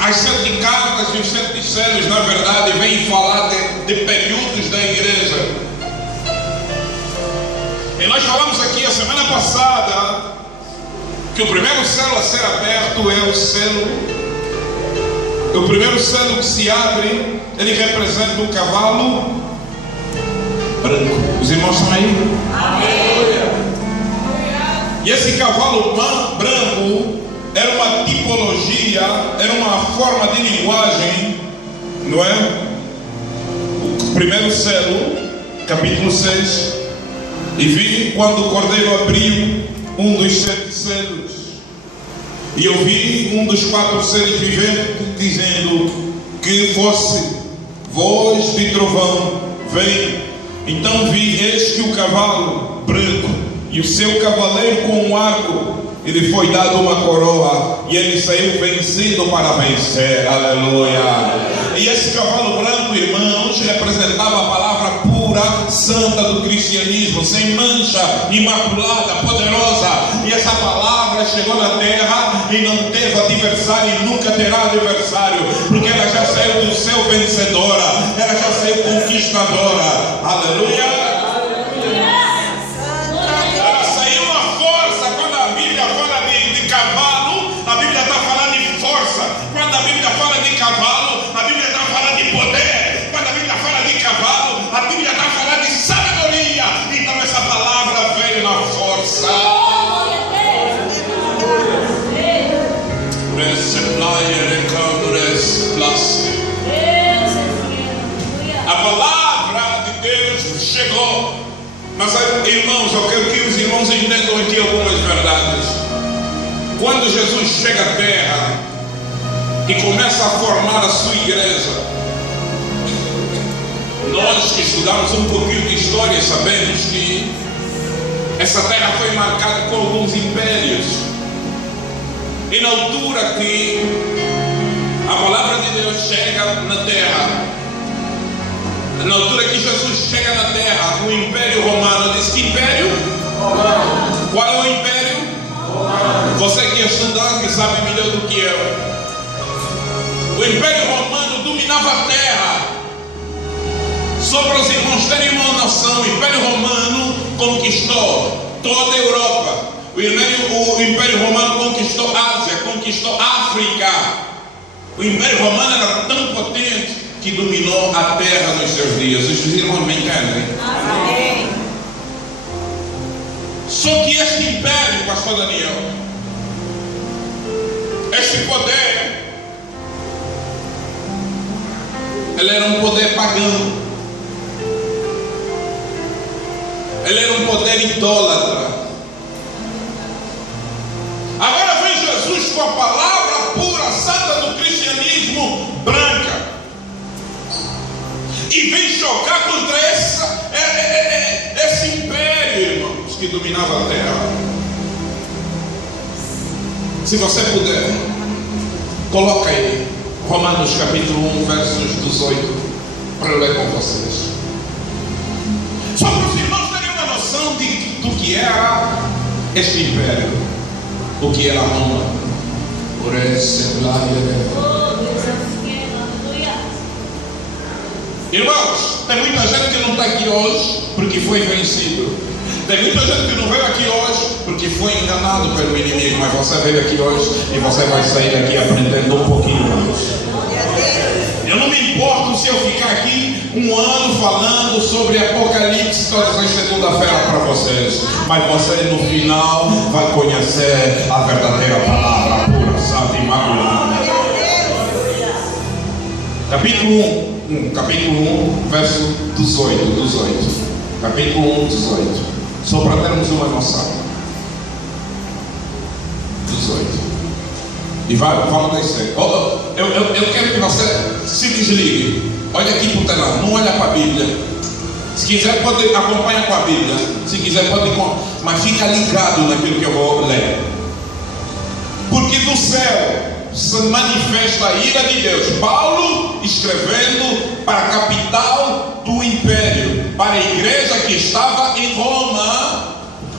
As 7 cartas e os 7 selos, na verdade, vêm falar de períodos da igreja. E nós falamos aqui a semana passada que o primeiro selo a ser aberto é o selo. O primeiro selo que se abre, ele representa o cavalo branco. Os irmãos estão aí? Amém. E esse cavalo branco era uma tipologia, era uma forma de linguagem, não é? O primeiro selo, capítulo 6. E vi quando o cordeiro abriu um dos 7 selos, e eu vi um dos 4 seres viventes dizendo que fosse voz de trovão, vem. Então vi, eis que o cavalo branco e o seu cavaleiro com um arco, ele foi dado uma coroa, e ele saiu vencido para vencer. Aleluia. E esse cavalo branco, irmãos, representava a palavra pura, santa do cristianismo, sem mancha, imaculada, poderosa. E essa palavra chegou na terra e não teve adversário e nunca terá adversário, porque ela já saiu do céu vencedora, ela já saiu conquistadora. Aleluia. Mas, irmãos, eu quero que os irmãos entendam aqui algumas verdades. Quando Jesus chega à terra e começa a formar a sua igreja, nós que estudamos um pouquinho de história sabemos que essa terra foi marcada por alguns impérios. E na altura que a palavra de Deus chega na terra, na altura que Jesus chega na terra, o Império Romano, diz que Império? Romano. Qual é o Império? Romano. Você que é estudante sabe melhor do que eu. O Império Romano dominava a terra. Só para os irmãos terem uma noção, o Império Romano conquistou toda a Europa. O Império Romano conquistou a Ásia, conquistou a África. O Império Romano era tão potente que dominou a terra nos seus dias. Os irmãos me entendem? Amém. Só que este império, pastor Daniel, este poder, ele era um poder pagão, ele era um poder idólatra. Agora vem Jesus com a palavra pura, santa do cristianismo, branca, e vem chocar contra esse império, irmãos, que dominava a terra. Se você puder, coloca aí Romanos capítulo 1, versos 18, para eu ler com vocês. Só para os irmãos terem uma noção do que era este império, o que era Roma. Por esse lado. Irmãos, tem muita gente que não está aqui hoje porque foi vencido. Tem muita gente que não veio aqui hoje porque foi enganado pelo inimigo. Mas você veio aqui hoje e você vai sair daqui aprendendo um pouquinho mais. Eu não me importo se eu ficar aqui um ano falando sobre Apocalipse todas as segunda-feira para vocês, mas você no final vai conhecer a verdadeira palavra pura, santa e imaculada. Capítulo 1, verso 18. Capítulo 1, 18. Só para termos uma noção. 18. E vamos descer. Eu quero que você se desligue. Olha aqui para o telão, não olha para a Bíblia. Se quiser pode acompanhar com a Bíblia. Se quiser pode, mas fica ligado naquilo que eu vou ler. Porque do céu se manifesta a ira de Deus. Paulo escrevendo para a capital do império, para a igreja que estava em Roma.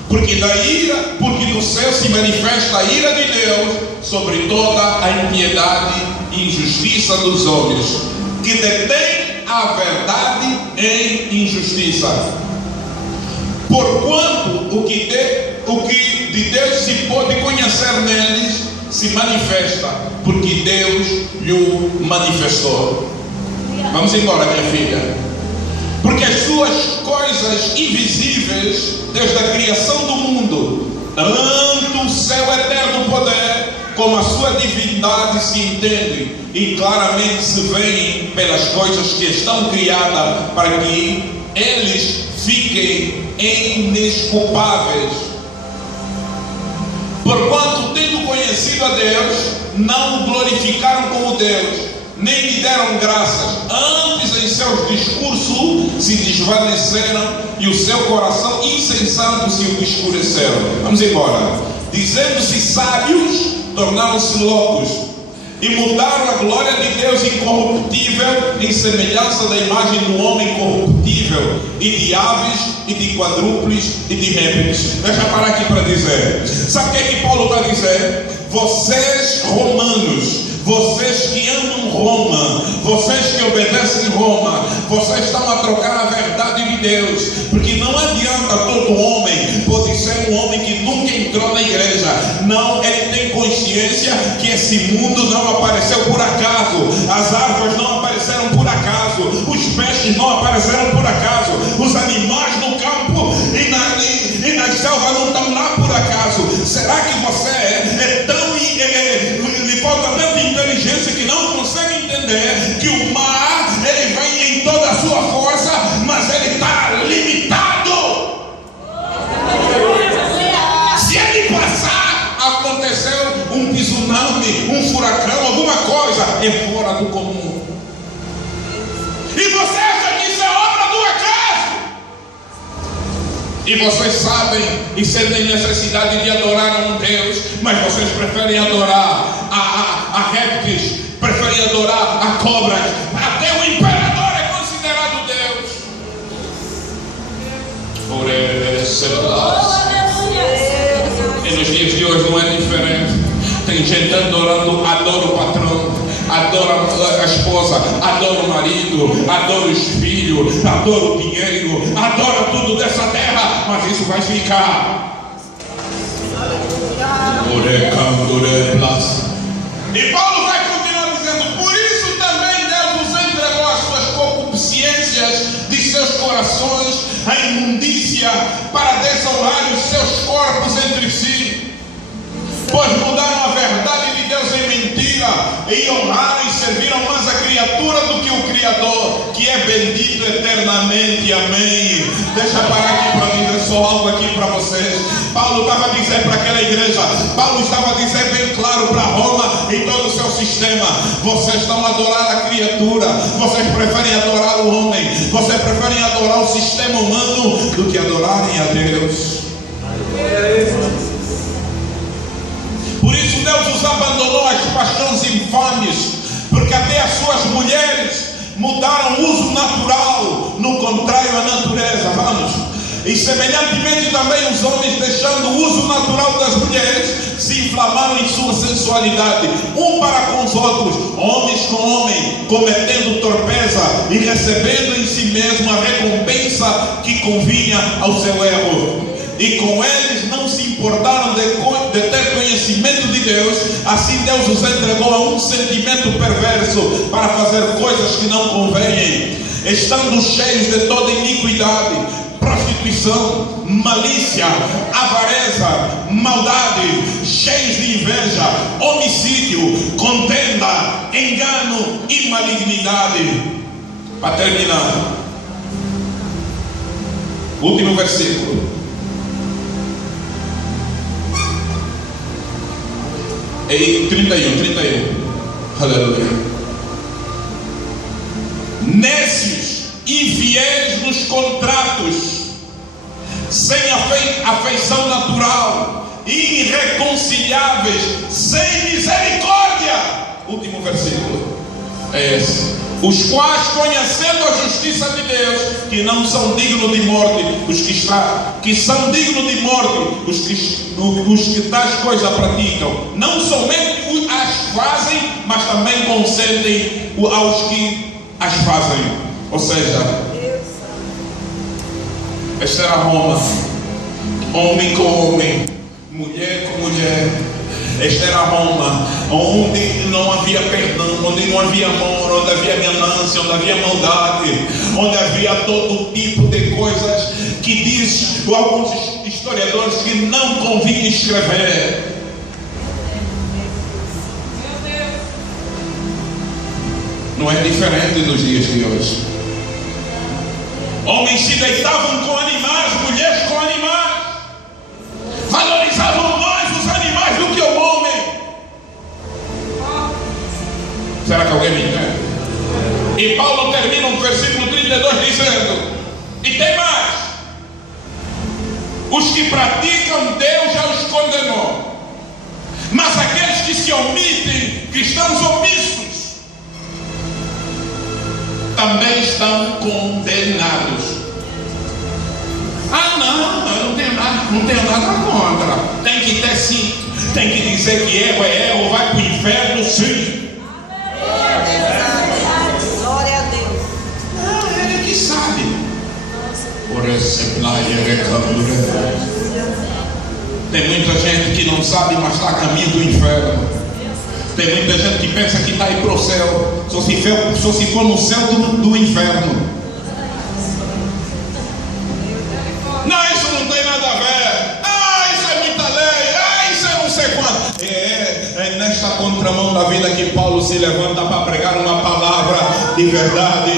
Porque do céu se manifesta a ira de Deus sobre toda a impiedade injustiça dos homens, que detém a verdade em injustiça. Porquanto o que de Deus se pode conhecer neles se manifesta, porque Deus lhe manifestou. Vamos embora, minha filha. Porque as suas coisas invisíveis, desde a criação do mundo, tanto o seu eterno poder como a sua divindade se entendem e claramente se veem pelas coisas que estão criadas, para que eles fiquem inesculpáveis. Porquanto, tendo conhecido a Deus, não o glorificaram como Deus, nem lhe deram graças, antes em seus discursos se desvaneceram e o seu coração insensato se obscureceram. Vamos embora. Dizendo-se sábios, tornaram-se loucos e mudaram a glória de Deus incorruptível em semelhança da imagem do homem corruptível, e de aves, e de quadrúpedes, e de répteis. Deixa eu parar aqui para dizer. Sabe o que é que Paulo está dizendo? Vocês romanos, vocês que amam Roma, vocês que obedecem Roma, vocês estão a trocar a verdade de Deus, porque não adianta todo homem, pode ser um homem que nunca entrou na igreja, não, ele tem consciência que esse mundo não apareceu por acaso, as árvores não apareceram por acaso, os peixes não apareceram por acaso, os animais no campo e nas selvas não estão lá por acaso. Será que você é tão lhe falta tanta inteligência que não consegue entender que o mar ele vem em toda a sua força, mas ele está limitado? Se ele passar, aconteceu um tsunami, um furacão, alguma coisa é fora do comum. E você acha que isso é obra do acaso? E vocês sabem e sentem necessidade de adorar a um Deus, mas vocês preferem adorar a répteis, preferem adorar a cobras. Até o imperador é considerado Deus. Por e nos dias de hoje não é diferente. Tem gente adorando, adora o patrão, adora a esposa, adora o marido, adora os filhos, adora o dinheiro, adora tudo dessa terra, mas isso vai ficar. E Paulo vai continuar dizendo: por isso também Deus os entregou às suas concupiscências de seus corações, a imundícia, para desonrar os seus corpos entre si. Pois mudaram a verdade de Deus em mentira, e honraram e serviram mais a criatura do que o Criador, que é bendito eternamente. Amém. Deixa eu parar aqui para dizer só algo aqui para vocês. Paulo estava a dizer para aquela igreja, Paulo estava a dizer bem claro para Roma e todo o seu sistema: vocês estão a adorar a criatura, vocês preferem adorar o homem, vocês preferem adorar o sistema humano do que adorarem a Deus. Por isso Deus os abandonou às paixões infames, porque até as suas mulheres mudaram o uso natural, no contrário à natureza. Vamos. E semelhantemente também os homens, deixando o uso natural das mulheres, se inflamaram em sua sensualidade, um para com os outros, homens com homem, cometendo torpeza e recebendo em si mesmo a recompensa que convinha ao seu erro. E com eles não se importaram de ter conhecimento de Deus, assim Deus os entregou a um sentimento perverso para fazer coisas que não convêm, estando cheios de toda iniquidade, prostituição, malícia, avareza, maldade, cheios de inveja, homicídio, contenda, engano e malignidade. Para terminar, último versículo. Em 31. Aleluia. Nécios, infiéis nos contratos, sem afeição natural, irreconciliáveis, sem misericórdia. Último versículo é esse. os quais, conhecendo a justiça de Deus, que não são dignos de morte, que são dignos de morte, os que tais coisas praticam, não somente as fazem, mas também concedem aos que as fazem. Ou seja, esta era Roma, homem com homem, mulher com mulher. Esta era Roma, onde não havia perdão, onde não havia amor, onde havia ganância, onde havia maldade, onde havia todo tipo de coisas que diz alguns historiadores que não convinha escrever. Não é diferente dos dias de hoje. Homens se deitavam com animais, mulheres com animais, valorizavam mais os animais do que o homem. Será que alguém me entende? E Paulo termina no versículo 32 dizendo: e tem mais, os que praticam Deus já os condenou, mas aqueles que se omitem, cristãos omissos, também estão condenados. Ah, não, eu não tenho nada contra. Tem que ter sim. Tem que dizer que é ou vai para o inferno, sim. Glória a Deus. Ah, ele que sabe. Por esse tem muita gente que não sabe, mas está a caminho do inferno. Tem muita gente que pensa que está aí para o céu, só se for no céu do inferno. Não, isso não tem nada a ver. Ah, isso é muita lei. Ah, isso é não sei quanto. É nesta contramão da vida que Paulo se levanta para pregar uma palavra de verdade.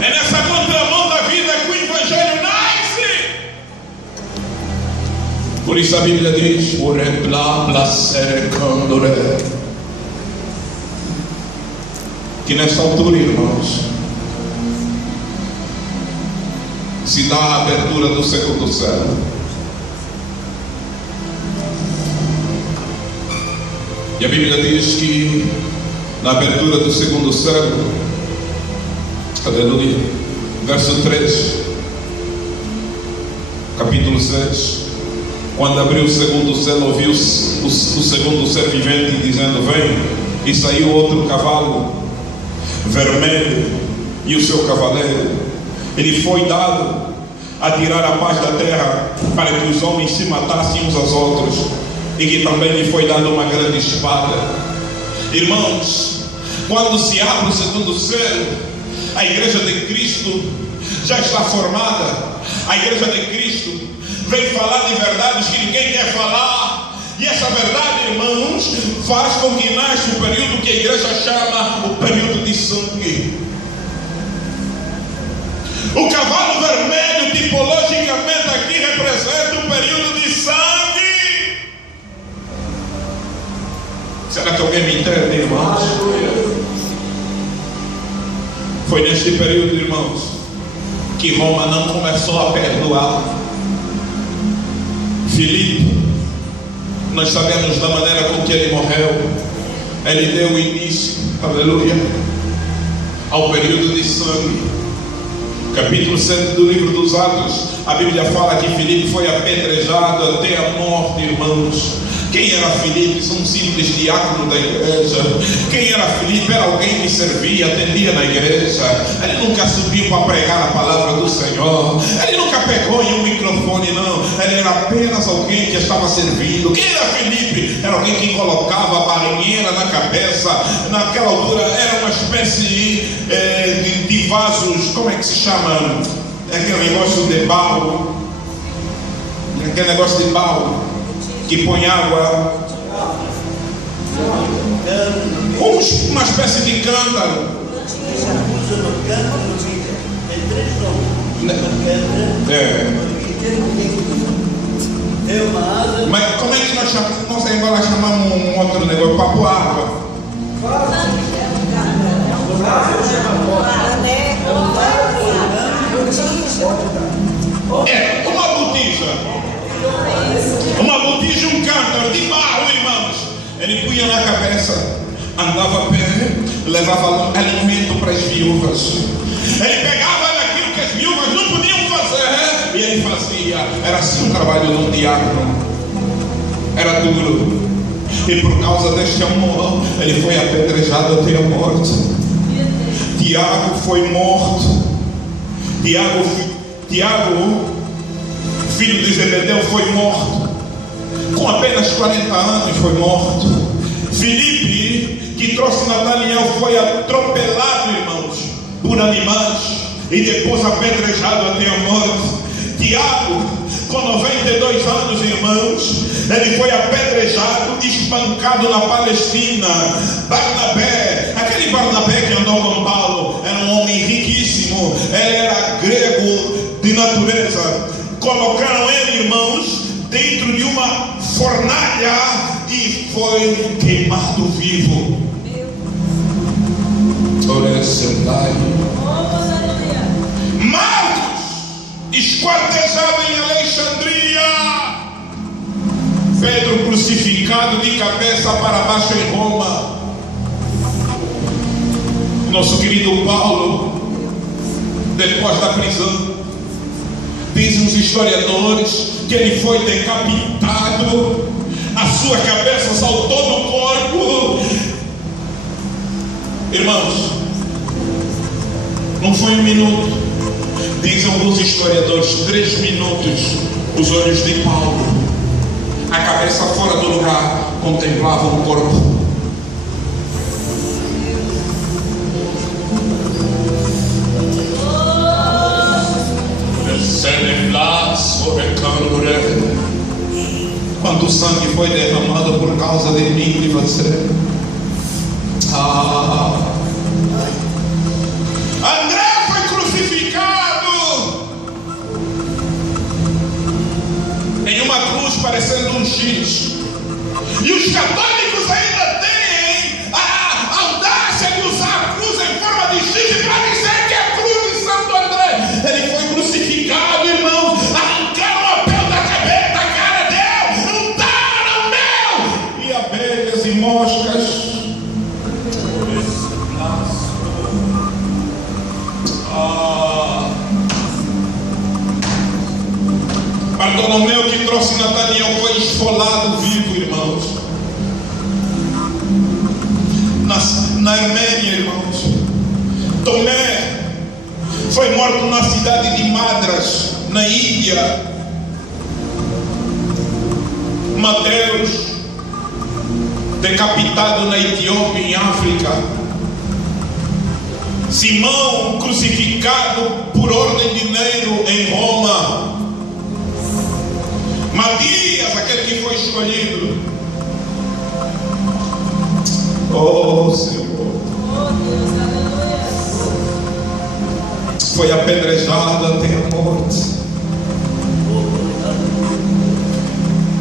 É nessa contramão da vida que o Evangelho nasce. Por isso a Bíblia diz: que nessa altura, irmãos, se dá a abertura do segundo céu. E a Bíblia diz que na abertura do segundo céu, aleluia, verso 3, capítulo 6, quando abriu o segundo céu, ouviu o segundo ser vivente dizendo: vem. E saiu outro cavalo vermelho, e o seu cavaleiro, ele foi dado a tirar a paz da terra, para que os homens se matassem uns aos outros, e que também lhe foi dada uma grande espada. Irmãos, quando se abre o segundo céu, a igreja de Cristo já está formada. A igreja de Cristo vem falar de verdades que ninguém quer falar. E essa verdade, irmãos, faz com que nasça o período que a igreja chama o período de sangue. O cavalo vermelho, tipologicamente aqui, representa o período de sangue. Será que alguém me entende, irmãos? Foi neste período, irmãos, que Roma não começou a perdoar. Filipe, nós sabemos da maneira com que ele morreu. Ele deu início, aleluia, ao período de sangue. Capítulo 7 do livro dos Atos, a Bíblia fala que Filipe foi apedrejado até a morte, irmãos. Quem era Filipe? Um simples diácono da igreja. Quem era Filipe? Era alguém que servia, atendia na igreja. Ele nunca subiu para pregar a palavra do Senhor. Ele nunca pegou em um microfone, não. Ele era apenas alguém que estava servindo. Quem era Filipe? Era alguém que colocava a barinheira na cabeça. Naquela altura era uma espécie de vasos, como é que se chama? Aquele negócio de barro. Aquele negócio de barro que põe água, uma espécie de cântaro. Mas como é que nós chamamos? Nós agora chamamos um outro negócio para pôr água. Uma botija. Uma botija, um cântaro de barro, irmãos. Ele punha na cabeça. andava a pé, levava alimento para as viúvas. Ele pegava daquilo que as viúvas não podiam fazer e ele fazia. Era assim o trabalho de um diácono. Era duro. E por causa deste amor, ele foi apedrejado até a morte. Tiago foi morto. Tiago, filho de Zebedeu, foi morto. Com apenas 40 anos foi morto. Filipe, que trouxe Natanael, foi atropelado, irmãos, por animais e depois apedrejado até a morte. Tiago, com 92 anos, irmãos, ele foi apedrejado, espancado na Palestina. Barnabé, aquele Barnabé que andou com Paulo, era um homem riquíssimo, ele era grego de natureza. Colocaram ele, irmãos, dentro de uma fornalha e foi queimado vivo. Marcos, esquartejado em Alexandria. Pedro crucificado de cabeça para baixo em Roma. Nosso querido Paulo, depois da prisão, dizem os historiadores que ele foi decapitado, a sua cabeça saltou do corpo. Irmãos, não foi um minuto, dizem alguns historiadores, 3 minutos, os olhos de Paulo, a cabeça fora do lugar, contemplavam o corpo. Quanto sangue foi derramado por causa de mim e de você. André foi crucificado em uma cruz parecendo um X. E os católicos ainda têm a audácia de usar a cruz em forma de X para dizer que é a cruz de Santo André. Ele foi crucificado, irmãos. Arrancaram a pele da cabeça, da cara dele, untaram mel e abelhas e moscas. Bartolomeu, que trouxe Natanael, foi esfolado vivo, irmãos. Na Armênia, irmãos. Tomé foi morto na cidade de Madras, na Índia. Mateus, decapitado na Etiópia, em África. Simão, crucificado por ordem de Nero em Roma. Matias, aquele que foi escolhido. Oh, Senhor. Foi apedrejado até a morte.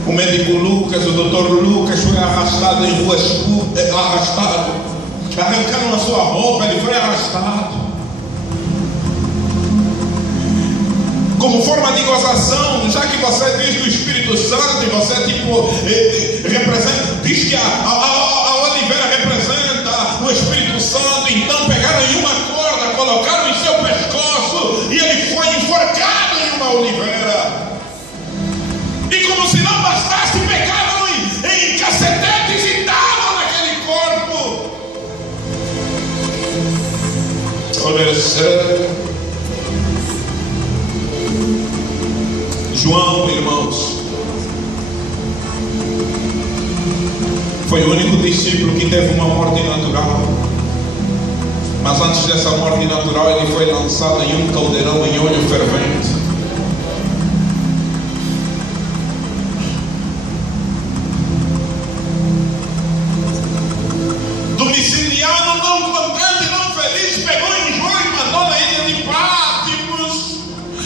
O médico Lucas, o doutor Lucas, foi arrastado em ruas arrastado. Arrancaram a sua roupa, ele foi arrastado. Como forma de gozação, já que você diz do Espírito Santo e você representa, diz que a oliveira representa o Espírito Santo, então pegaram em uma corda, colocaram em seu pescoço e ele foi enforcado em uma oliveira. E como se não bastasse, pegaram em cacetetes e davam naquele corpo. João, irmãos, foi o único discípulo que teve uma morte natural. Mas antes dessa morte natural, ele foi lançado em um caldeirão em óleo fervente. Domiciliano, não contente, não feliz, pegou enjoo e mandou na ilha de Pátimos,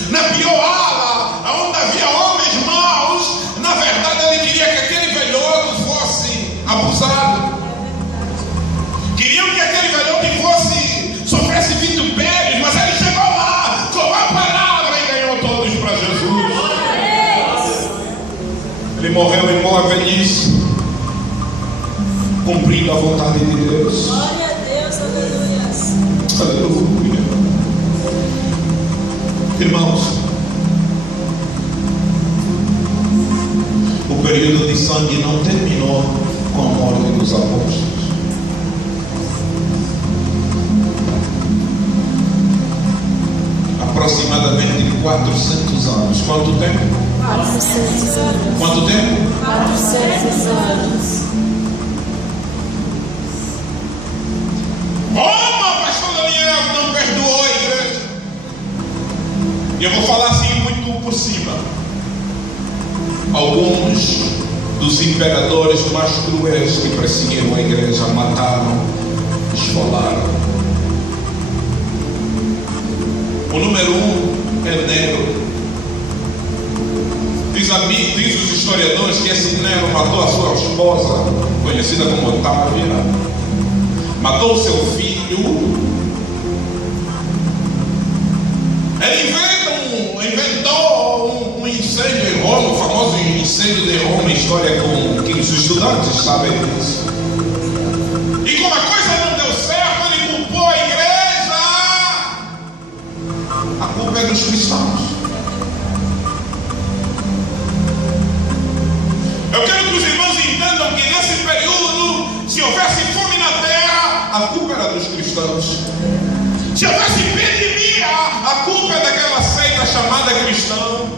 na pior ala, onde havia homens maus. Na verdade, ele queria que aquele velhote fosse abusado. Queriam que aquele velhote sofresse vitupérios, mas ele chegou lá com a palavra e ganhou todos para Jesus. Ele morreu em boa velhice, cumprindo a vontade de Deus. Glória a Deus, aleluia. Aleluia. Irmãos, o período de sangue não terminou com a morte dos apóstolos. Aproximadamente 400 anos. Quanto tempo? 400 anos. Quanto tempo? 400 anos. Roma, pastor Daniel, não perdoou a igreja. E eu vou falar assim muito por cima. Alguns dos imperadores mais cruéis que perseguiram a igreja mataram, esfolaram. O número 1 é Nero. Diz os historiadores que esse Nero matou a sua esposa, conhecida como Otávia, matou o seu filho. Ele inventou um incêndio em Roma, o famoso incêndio de Roma, história com que os estudantes sabem disso. E como a coisa não deu certo, ele culpou a igreja. A culpa é dos cristãos. Eu quero que os irmãos entendam que nesse período, se houvesse fome na terra, a culpa era dos cristãos. Se houvesse epidemia, a culpa é daquela seita chamada cristão.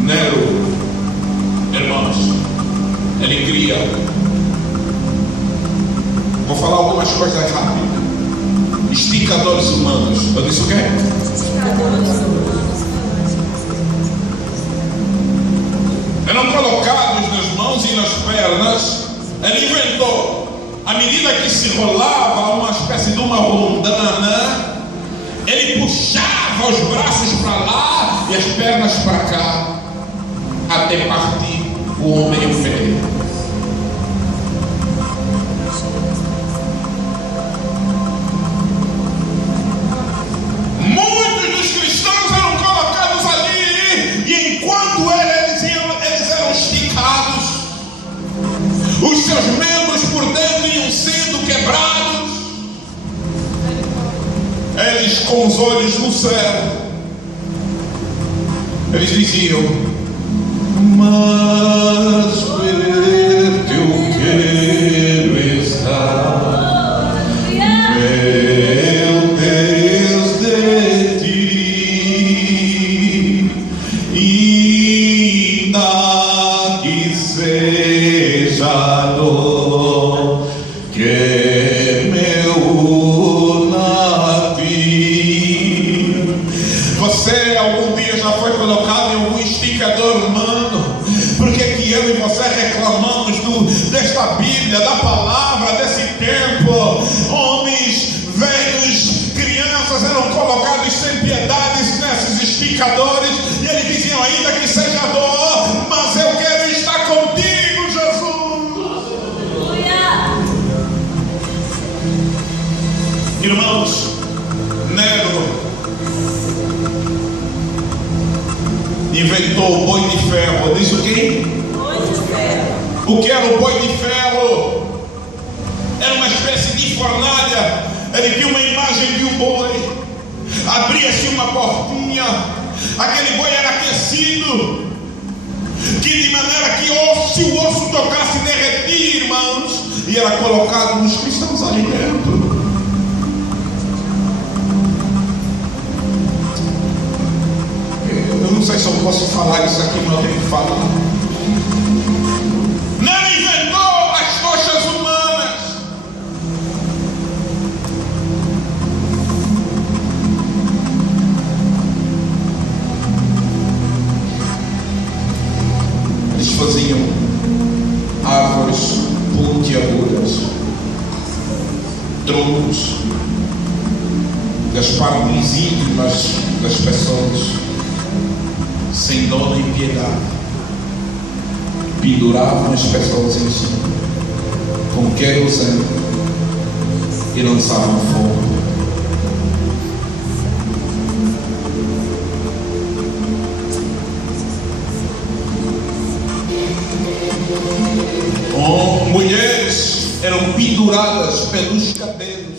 Nero, irmãos, ele cria. Vou falar algumas coisas rápidas. Esticadores humanos. Eu disse o quê? Esticadores humanos. Eram colocados nas mãos e nas pernas. Ele inventou, à medida que se rolava uma espécie de uma rondana, ele puxava os braços para lá e as pernas para cá, até partir o homem em pé. Muitos dos cristãos eram colocados ali, e enquanto eles eram esticados, os seus membros por dentro iam sendo quebrados. Eles com os olhos no céu, eles diziam: mas perto eu quero estar, meu Deus, de ti, ainda que seja dor que meu navio. Você algum dia já foi colocado em algum esticador humano? Por que que eu e você reclamamos desta Bíblia, da palavra, desse tempo? Homens, velhos, crianças eram colocados sem piedades nesses esticadores, e eles diziam: ainda que seja dor, mas eu quero estar contigo, Jesus. Irmãos, Nero inventou o boi de ferro. Diz o quê? Boi de ferro. O que era o boi de ferro? Era uma espécie de fornalha. Ele tinha uma imagem de um boi. Abria-se uma portinha. Aquele boi era aquecido, que de maneira que se o osso tocasse, derretia, irmãos. E era colocado nos cristãos ali dentro. Eu não sei se eu posso falar isso aqui, mas eu tenho que falar. Não inventou as tochas humanas. Eles faziam árvores pontiagudas, troncos das partes íntimas das pessoas, sem dó nem piedade, penduravam as pessoas em cima com querosene e lançavam fogo. Mulheres eram penduradas pelos cabelos.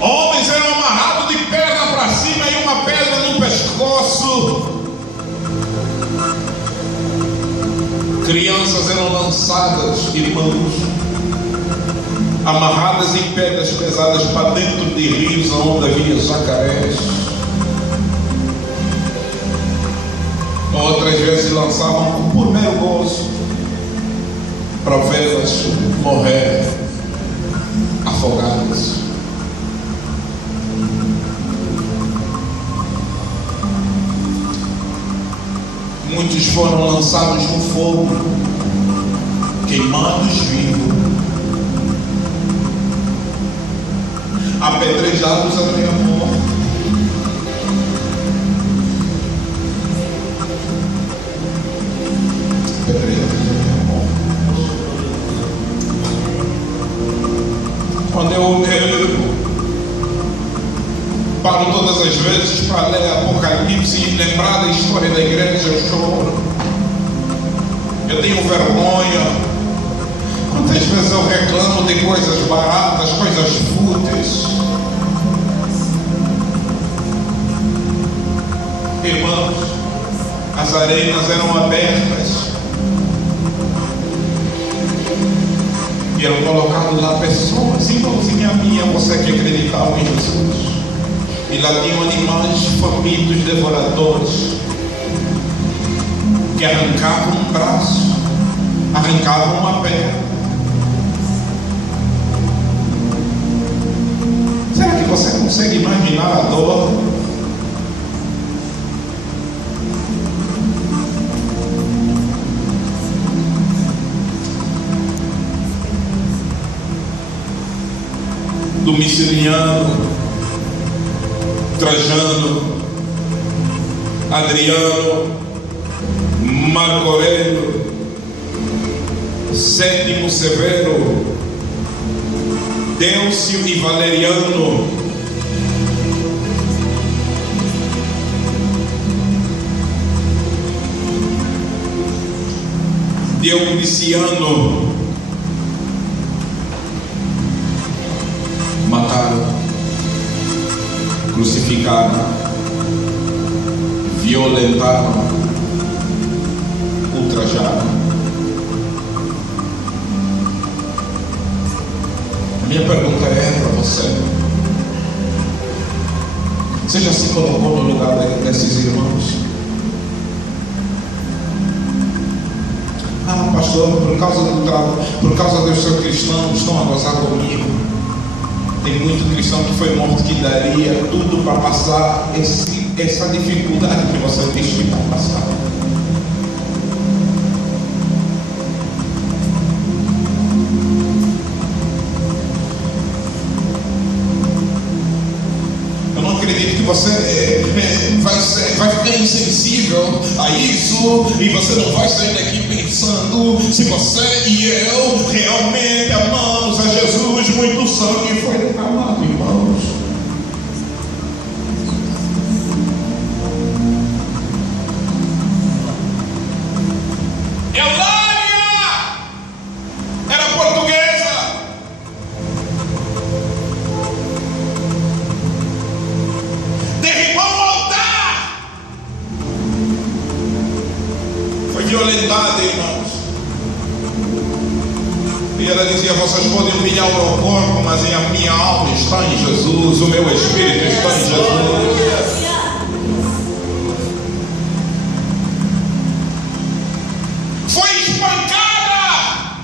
Homens eram amarrados de perna para cima e uma pedra no pescoço. Crianças eram lançadas, irmãos, amarradas em pedras pesadas para dentro de rios onde havia jacarés. Outras vezes lançavam por mero gozo para vê-las morrer afogadas. Muitos foram lançados no fogo, queimados vivos, apedrejados até a morte. Quando eu paro todas as vezes para ler Apocalipse e lembrar da história da igreja, eu choro. Eu tenho vergonha. Quantas vezes eu reclamo de coisas baratas, coisas fúteis. Irmãos, as arenas eram abertas e eram colocadas lá pessoas igualzinha a minha, você que acreditava em Jesus. E lá tinham animais famintos, devoradores, que arrancavam um braço, arrancavam uma perna. Será que você consegue imaginar a dor? Domiciano, Trajano, Adriano, Marco Aurélio, Sétimo Severo, Délcio e Valeriano, Diocleciano, mataram, crucificaram, violentaram, ultrajaram. Minha pergunta é para você: você já se colocou no lugar desses irmãos? Ah, pastor, por causa dos seus cristãos estão a gozar comigo. Tem muito cristão que foi morto que daria tudo para passar essa dificuldade que você diz que vai passar. Eu não acredito que você vai ficar insensível a isso e você não vai sair daqui pensando se você e eu realmente amamos a Jesus. Muito sangue foi derramado, irmãos. Eulália era portuguesa. Derribou o altar. Foi violentada, irmãos. E ela dizia: vocês podem humilhar o meu corpo, mas a minha alma está em Jesus, o meu espírito está em Jesus. Foi espancada,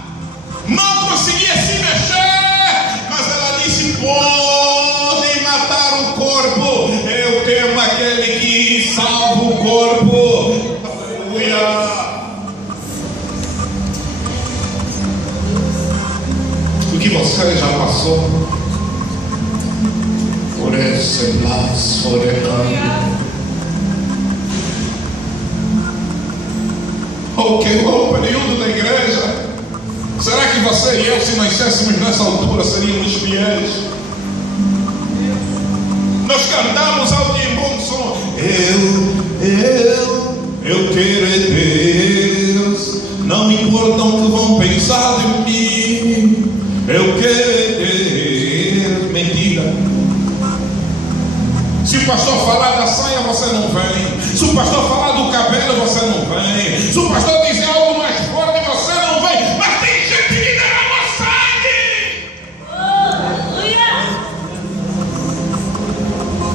não conseguia se mexer, mas ela disse: podem matar o corpo, eu temo aquele que salva o corpo. Aleluia. O que você já passou por esse laço orando, ou queimou o período da igreja? Será que você e eu, se nós estivéssemos nessa altura, seríamos fiéis? Nós cantamos alto e em bom som: Eu quero é Deus. Não me importam o que vão pensar de mim. Eu quero é Deus. Mentira. Se o pastor falar da saia, você não vem. Se o pastor falar do cabelo, você não vem. Se o pastor dizer algo mais forte, você não vem. Mas tem gente que derrama sangue.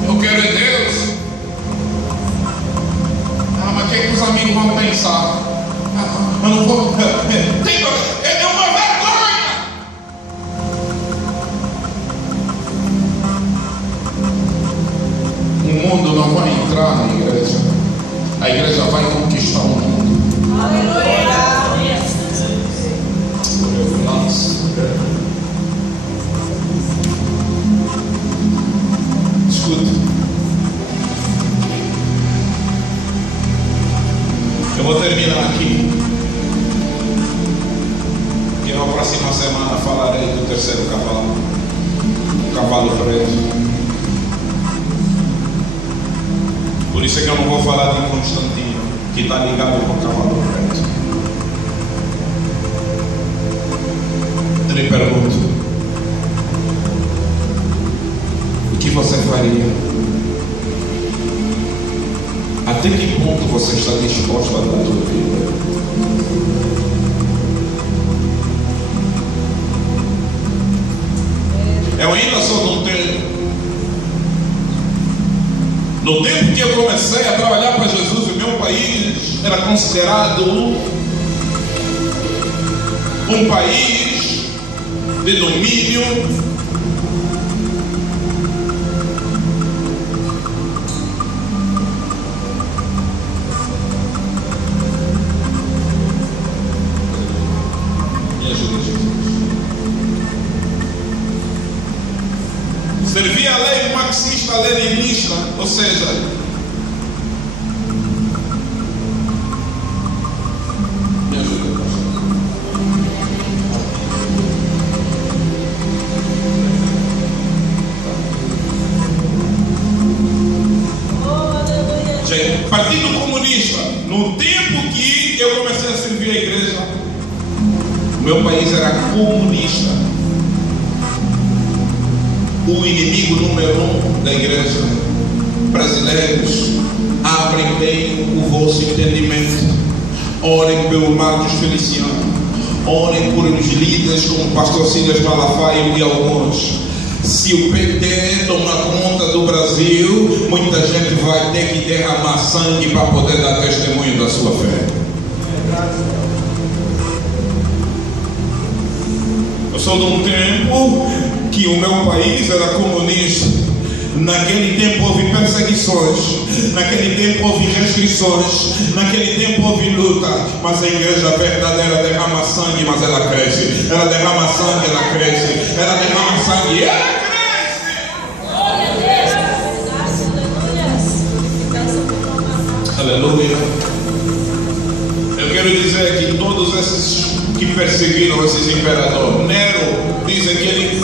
Eu quero é Deus. Ah, mas o que os amigos vão pensar? Eu não vou. É uma vergonha. O mundo não vai entrar na igreja. A igreja vai conquistar o mundo. Aleluia. Escuta. Eu vou terminar aqui. E na próxima semana falarei do terceiro cavalo. O cavalo preto. Por isso é que eu não vou falar de Constantino, que está ligado com o cavalo preto. Eu lhe pergunto: o que você faria? Até que ponto você está disposto a dar a sua vida? Eu ainda sou de um tempo. No tempo que eu comecei a trabalhar para Jesus, o meu país era considerado um país de domínio me ajuda, Jesus. Servia a lei marxista-leninista, ou seja, me ajuda, pastor. Gente, Partido Comunista, no tempo que eu comecei a servir a igreja, o meu país era comunista. O inimigo número 1 da igreja. Brasileiros, abrem bem o vosso entendimento. Orem pelo Marcos Feliciano. Orem por os líderes como o pastor Silas Malafaia e alguns. Se o PT tomar conta do Brasil, muita gente vai ter que derramar sangue para poder dar testemunho da sua fé. Eu sou de um tempo que o meu país era comunista. Naquele tempo houve perseguições, naquele tempo houve restrições, naquele tempo houve luta, mas a igreja verdadeira derrama sangue, mas ela cresce. Ela derrama sangue, ela cresce. Ela derrama sangue, ela cresce. Aleluia. Eu quero dizer que todos esses que perseguiram esses imperadores, Nero, dizem que ele